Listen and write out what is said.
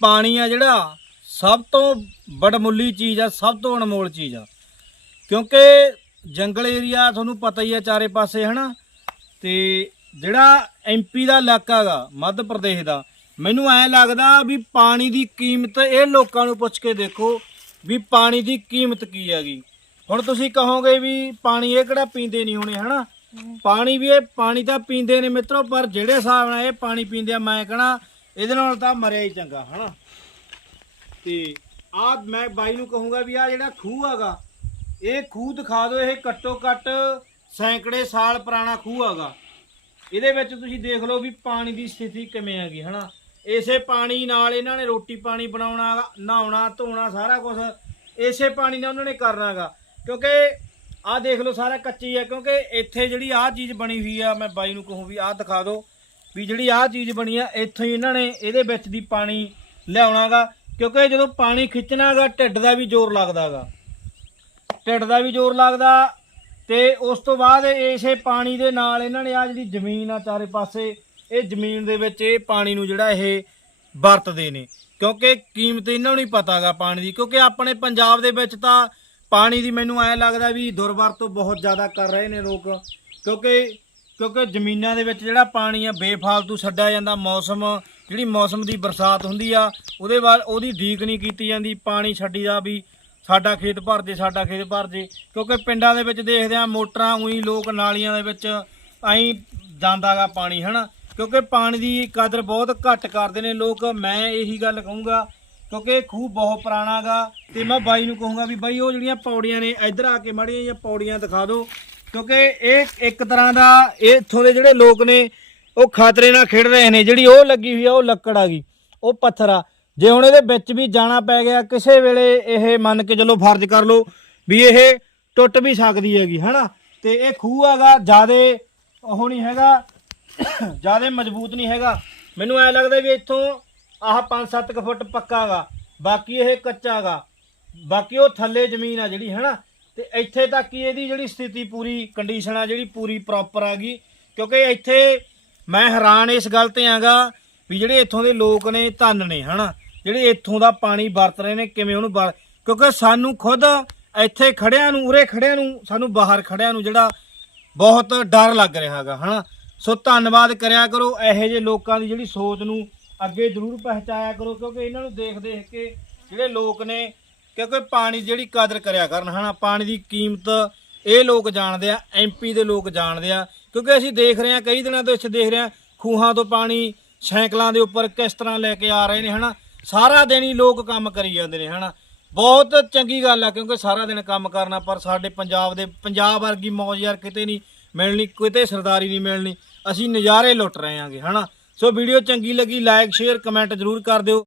ਪਾਣੀ ਆ ਜਿਹੜਾ ਸਭ ਤੋਂ ਬੜਮੁੱਲੀ ਚੀਜ਼ ਆ ਸਭ ਤੋਂ ਅਨਮੋਲ ਚੀਜ਼ ਆ। ਕਿਉਂਕਿ ਜੰਗਲ ਏਰੀਆ ਤੁਹਾਨੂੰ ਪਤਾ ਹੀ ਆ ਚਾਰੇ ਪਾਸੇ ਹਨਾ? ਤੇ ਜਿਹੜਾ ਐਮਪੀ ਦਾ ਇਲਾਕਾ ਗਾ ਮੱਧ ਪ੍ਰਦੇਸ਼ ਦਾ ਮੈਨੂੰ ਐ ਲੱਗਦਾ ਵੀ ਪਾਣੀ ਦੀ ਕੀਮਤ ਇਹ ਲੋਕਾਂ ਨੂੰ ਪੁੱਛ ਕੇ ਦੇਖੋ ਵੀ ਪਾਣੀ ਦੀ ਕੀਮਤ ਕੀ ਹੈਗੀ। ਹੁਣ ਤੁਸੀਂ ਕਹੋਗੇ ਵੀ ਪਾਣੀ ਇਹ ਕਿਹੜਾ ਪੀਂਦੇ ਨਹੀਂ ਹੋਣੇ ਹਨਾ? ਪਾਣੀ ਵੀ ਇਹ ਪਾਣੀ ਤਾਂ ਪੀਂਦੇ ਨੇ ਮਿੱਤਰੋ ਪਰ ਜਿਹੜੇ ਹਿਸਾਬ ਨਾਲ ਇਹ ਪਾਣੀ ਪੀਂਦੇ ਆ ਮੈਂ ਕਹਣਾ ਇਹਦੇ ਨਾਲ ਤਾਂ ਮਰਿਆ ਹੀ ਚੰਗਾ, ਹਨਾ? ਤੇ ਆ ਮੈਂ ਬਾਈ ਨੂੰ ਕਹੂੰਗਾ ਵੀ ਆ ਜਿਹੜਾ ਖੂਹ ਹੈਗਾ, ਇਹ ਖੂਹ ਦਿਖਾ ਦਿਓ, ਇਹ ਘੱਟੋ ਘੱਟ ਸੈਂਕੜੇ ਸਾਲ ਪੁਰਾਣਾ ਖੂਹ ਹੈਗਾ। ਇਹਦੇ ਵਿੱਚ ਤੁਸੀਂ ਦੇਖ ਲਓ ਵੀ ਪਾਣੀ ਦੀ ਸਥਿਤੀ ਕਿਵੇਂ ਹੈਗੀ, ਹਨਾ? ਇਸੇ ਪਾਣੀ ਨਾਲ ਇਹਨਾਂ ਨੇ ਰੋਟੀ ਪਾਣੀ ਬਣਾਉਣਾ ਨਹਾਉਣਾ, ਧੋਣਾ, ਸਾਰਾ ਕੁਝ ਇਸੇ ਪਾਣੀ ਨਾਲ ਉਹਨਾਂ ਨੇ ਕਰਨਾ ਗਾ ਕਿਉਂਕਿ ਆਹ ਦੇਖ ਲਓ ਸਾਰਾ ਕੱਚੀ ਹੈ, ਕਿਉਂਕਿ ਇੱਥੇ ਜਿਹੜੀ ਆਹ ਚੀਜ਼ ਬਣੀ ਹੋਈ ਆ, ਮੈਂ ਬਾਈ ਨੂੰ ਕਹੂੰ ਵੀ ਆਹ ਦਿਖਾ ਦਿਓ। ਵੀ ਜਿਹੜੀ ਆਹ ਚੀਜ਼ ਬਣੀ ਆ, ਇੱਥੋਂ ਹੀ ਇਹਨਾਂ ਨੇ ਇਹਦੇ ਵਿੱਚ ਦੀ ਪਾਣੀ ਲਿਆਉਣਾਗਾ, ਕਿਉਂਕਿ ਜਦੋਂ ਪਾਣੀ ਖਿੱਚਣਾਗਾ, ਢਿੱਡ ਦਾ ਵੀ ਜ਼ੋਰ ਲੱਗਦਾਗਾ। ਢਿੱਡ ਦਾ ਵੀ ਜ਼ੋਰ ਲੱਗਦਾ ਤੇ ਉਸ ਤੋਂ ਬਾਅਦ ਇਸੇ ਪਾਣੀ ਦੇ ਨਾਲ ਇਹਨਾਂ ਨੇ ਆ ਜਿਹੜੀ ਜ਼ਮੀਨ ਆ ਚਾਰੇ ਪਾਸੇ, ਇਹ ਜ਼ਮੀਨ ਦੇ ਵਿੱਚ ਇਹ ਪਾਣੀ ਨੂੰ ਜਿਹੜਾ ਇਹ ਵਰਤਦੇ ਨੇ। ਕਿਉਂਕਿ ਕੀਮਤ ਇਹਨਾਂ ਨੂੰ ਨਹੀਂ ਪਤਾਗਾ ਪਾਣੀ ਦੀ, ਕਿਉਂਕਿ ਆਪਣੇ ਪੰਜਾਬ ਦੇ ਵਿੱਚ ਤਾਂ ਪਾਣੀ ਦੀ ਮੈਨੂੰ ਐ ਲੱਗਦਾ ਵੀ ਦੁਰਵਰਤੋਂ ਬਹੁਤ ਜ਼ਿਆਦਾ ਕਰ ਰਹੇ ਨੇ ਲੋਕ, ਕਿਉਂਕਿ ਕਿਉਂਕਿ ਜ਼ਮੀਨਾਂ ਦੇ ਵਿੱਚ ਜਿਹੜਾ ਪਾਣੀ ਆ ਬੇਫਾਲਤੂ ਛੱਡਿਆ ਜਾਂਦਾ, ਮੌਸਮ, ਜਿਹੜੀ ਮੌਸਮ ਦੀ ਬਰਸਾਤ ਹੁੰਦੀ ਆ, ਉਹਦੇ ਬਾਅਦ ਉਹਦੀ ਢੀਕ ਨਹੀਂ ਕੀਤੀ ਜਾਂਦੀ, ਪਾਣੀ ਛੱਡੀ ਦਾ ਵੀ ਸਾਡਾ ਖੇਤ ਭਰ ਜੇ, ਸਾਡਾ ਖੇਤ ਭਰ ਜੇ। ਕਿਉਂਕਿ ਪਿੰਡਾਂ ਦੇ ਵਿੱਚ ਦੇਖਦੇ ਆ ਮੋਟਰਾਂ, ਉਹੀ ਲੋਕ ਨਾਲੀਆਂ ਦੇ ਵਿੱਚ ਐਂ ਜਾਂਦਾਗਾ ਪਾਣੀ, ਹਨਾ? ਕਿਉਂਕਿ ਪਾਣੀ ਦੀ ਕਦਰ ਬਹੁਤ ਘੱਟ ਕਰਦੇ ਨੇ ਲੋਕ, ਮੈਂ ਇਹੀ ਗੱਲ ਕਹੂੰਗਾ, ਕਿਉਂਕਿ ਖੂਹ ਬਹੁਤ ਪੁਰਾਣਾ ਗਾ, ਤੇ ਮੈਂ ਬਾਈ ਨੂੰ ਕਹੂੰਗਾ ਵੀ ਬਾਈ, ਉਹ ਜਿਹੜੀਆਂ ਪੌੜੀਆਂ ਨੇ, ਇੱਧਰ ਆ ਕੇ ਮਾੜੀਆਂ ਜਿਹੀਆਂ ਪੌੜੀਆਂ ਦਿਖਾ ਦਿਓ। ਕਿਉਂਕਿ ਇਹ ਇੱਕ ਤਰ੍ਹਾਂ ਦਾ ਇਹ ਇੱਥੋਂ ਦੇ ਜਿਹੜੇ ਲੋਕ ਨੇ, ਉਹ ਖਤਰੇ ਨਾਲ ਖੇਡ ਰਹੇ ਨੇ। ਜਿਹੜੀ ਉਹ ਲੱਗੀ ਹੋਈ ਆ, ਉਹ ਲੱਕੜ ਆ ਗਈ, ਉਹ ਪੱਥਰ ਆ। ਜੇ ਹੁਣ ਇਹਦੇ ਵਿੱਚ ਵੀ ਜਾਣਾ ਪੈ ਗਿਆ, ਕਿਸੇ ਵੇਲੇ ਇਹ ਮੰਨ ਕੇ ਚੱਲੋ ਫਰਜ਼ ਕਰ ਲਓ ਵੀ ਇਹ ਟੁੱਟ ਵੀ ਸਕਦੀ ਹੈਗੀ, ਹਨਾ? ਤੇ ਇਹ ਖੂਹ ਹੈਗਾ, ਜਿਆਦੇ ਉਹ ਨਹੀਂ ਹੈਗਾ, ਜਿਆਦੇ ਮਜ਼ਬੂਤ ਨਹੀਂ ਹੈਗਾ। ਮੈਨੂੰ ਐ ਲੱਗਦਾ ਵੀ ਇੱਥੋਂ ਆਹ 5-7 ਫੁੱਟ ਪੱਕਾ ਗਾ ਬਾਕੀ ਇਹ ਕੱਚਾ ਗਾ ਬਾਕੀ ਉਹ ਥੱਲੇ ਜ਼ਮੀਨ ਆ ਜਿਹੜੀ, ਹਨਾ? ਤੇ ਇੱਥੇ ਤੱਕ ਹੀ ਇਹਦੀ ਜਿਹੜੀ ਸਥਿਤੀ ਪੂਰੀ ਕੰਡੀਸ਼ਨ ਆ, ਜਿਹੜੀ ਪੂਰੀ ਪ੍ਰੋਪਰ ਆ ਗਈ। ਕਿਉਂਕਿ ਇੱਥੇ ਮੈਂ ਹੈਰਾਨ ਇਸ ਗੱਲ ਤੇ ਆਂਗਾ ਵੀ ਜਿਹੜੇ ਇੱਥੋਂ ਦੇ ਲੋਕ ਨੇ, ਧੰਨ ਨੇ, ਹਨਾ? ਜਿਹੜੇ ਇੱਥੋਂ ਦਾ ਪਾਣੀ ਵਰਤ ਰਹੇ ਨੇ, ਕਿਵੇਂ ਉਹਨੂੰ ਵਰ- ਕਿਉਂਕਿ ਸਾਨੂੰ ਖੁਦ ਇੱਥੇ ਖੜਿਆਂ ਨੂੰ, ਉਰੇ ਖੜਿਆਂ ਨੂੰ, ਸਾਨੂੰ ਬਾਹਰ ਖੜਿਆਂ ਨੂੰ ਜਿਹੜਾ ਬਹੁਤ ਡਰ ਲੱਗ ਰਿਹਾ ਹੈਗਾ ਹਨਾ? ਸੋ ਧੰਨਵਾਦ ਕਰਿਆ ਕਰੋ, ਇਹੋ ਜਿਹੇ ਲੋਕਾਂ ਦੀ ਜਿਹੜੀ ਸੋਚ ਨੂੰ ਅੱਗੇ ਜ਼ਰੂਰ ਪਹੁੰਚਾਇਆ ਕਰੋ, ਕਿਉਂਕਿ ਇਹਨਾਂ ਨੂੰ ਦੇਖ ਦੇਖ ਕੇ ਜਿਹੜੇ ਲੋਕ ਨੇ ਕਿਉਂਕਿ ਪਾਣੀ ਜਿਹੜੀ ਕਦਰ ਕਰਿਆ ਕਰਨ, ਹਨਾ? ਪਾਣੀ ਦੀ ਕੀਮਤ ਇਹ ਲੋਕ ਜਾਣਦੇ ਆ ਐਮਪੀ ਦੇ ਲੋਕ ਜਾਣਦੇ ਆ, ਕਿਉਂਕਿ ਅਸੀਂ ਦੇਖ ਰਹੇ ਹਾਂ ਕਈ ਦਿਨਾਂ ਤੋਂ ਇੱਥੇ ਦੇਖ ਰਹੇ ਹਾਂ ਖੂਹਾਂ ਤੋਂ ਪਾਣੀ ਸਾਈਕਲਾਂ ਦੇ ਉੱਪਰ ਕਿਸ ਤਰ੍ਹਾਂ ਲੈ ਕੇ ਆ ਰਹੇ ਨੇ, ਹਨਾ? ਸਾਰਾ ਦਿਨ ਹੀ ਲੋਕ ਕੰਮ ਕਰੀ ਜਾਂਦੇ ਨੇ, ਹਨਾ? ਬਹੁਤ ਚੰਗੀ ਗੱਲ ਆ, ਕਿਉਂਕਿ ਸਾਰਾ ਦਿਨ ਕੰਮ ਕਰਨਾ, ਪਰ ਸਾਡੇ ਪੰਜਾਬ ਦੇ, ਪੰਜਾਬ ਵਰਗੀ ਮੌਜ ਯਾਰ ਕਿਤੇ ਨਹੀਂ ਮਿਲਣੀ, ਕਿਤੇ ਸਰਦਾਰੀ ਨਹੀਂ ਮਿਲਣੀ, ਅਸੀਂ ਨਜ਼ਾਰੇ ਲੁੱਟ ਰਹੇ ਆਂਗੇ, ਹਨਾ? ਸੋ ਵੀਡੀਓ ਚੰਗੀ ਲੱਗੀ, ਲਾਈਕ, ਸ਼ੇਅਰ, ਕਮੈਂਟ ਜ਼ਰੂਰ ਕਰ ਦਿਓ।